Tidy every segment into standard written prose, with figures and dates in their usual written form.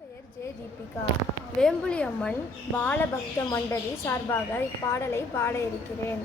பெயர் ஜே தீபிகா. வேம்புலியம்மன் பாலபக்த மண்டலி சார்பாக இப்பாடலை பாட இருக்கிறேன்.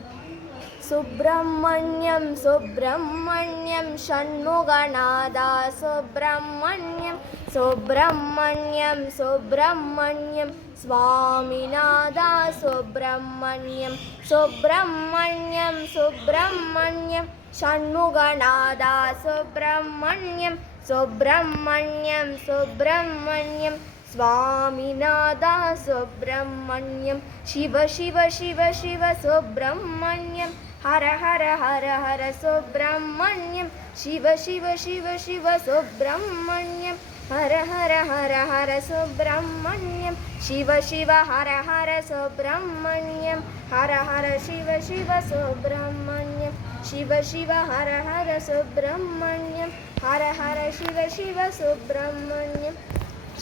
சுப்பிரமணியம் சுப்பிரமணியம் ஷண்முகநாதா சுப்பிரமணியம் சுப்பிரமணியம் சுப்பிரமணியம் சுவாமிநாதா சுப்பிரமணியம் சுப்பிரமணியம் சுப்பிரமணியம் ஷண்முகநாதா சுப்பிரமணியம் சுப்பிரமணியம் சுப்பிரமணியம் சுவாமிநாதா சுப்பிரமணியம் சிவ சிவ சிவ சிவ சுப்பிரமணியம் ஹர ஹர ஹர ஹர சுப்பிரமணியம் சிவ சிவ சிவ சிவ சுப்பிரமணியம் ஹர ஹர ஹர ஹர சுப்பிரமணியம் சிவ சிவ ஹர ஹர சுப்பிரமணியம் ஹர ஹர சிவ சிவ சுப்பிரமணியம் சிவ சிவ ஹர ஹர சுப்பிரமணியம் ஹர ஹர சிவ சிவ சுப்பிரமணியம்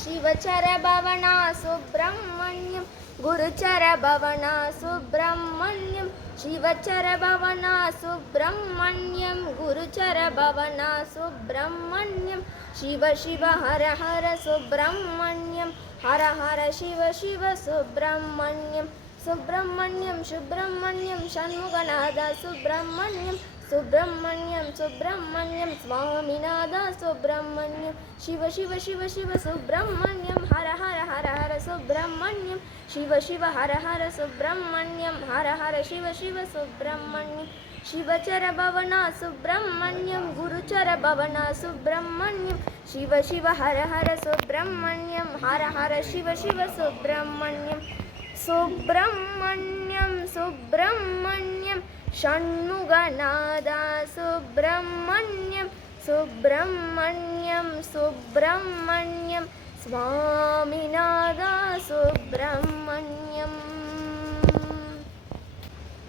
शिवचर भवना सुब्रह्मण्यम गुरुचर भवना सुब्रह्मण्यम शिवचर भवना सुब्रह्मण्यम गुरुचर भवना सुब्रह्मण्यम शिव शिव हर हर सुब्रह्मण्यम हर हर शिव शिव सुब्रह्मण्यम सुब्रह्मण्यम सुब्रह्मण्यम षण्मुखनाथ सुब्रह्मण्यम सुब्रह्मण्यम सुब्रह्मण्यम स्वामिनाथ सुब्रह्मण्यम शिव शिव शिव शिव सुब्रह्मण्यम हर हर हर हर सुब्रह्मण्यम शिव शिव हर हर सुब्रह्मण्यम हर हर शिव शिव सुब्रह्मण्यम शिवचर भवना सुब्रह्मण्यम गुरुचर भवना सुब्रह्मण्यम शिव शिव हर हर सुब्रह्मण्यम हर हर शिव शिव सुब्रह्मण्यम सुब्रह्मण्यम सुब्रह्मण्यम षण्मुखनादा सुब्रह्मण्यम सुब्रह्मण्यम सुब्रह्मण्यम स्वामिनादा सुब्रह्मण्यम.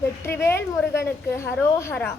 வெற்றிவேல் முருகனுக்கு ஹரோஹரா.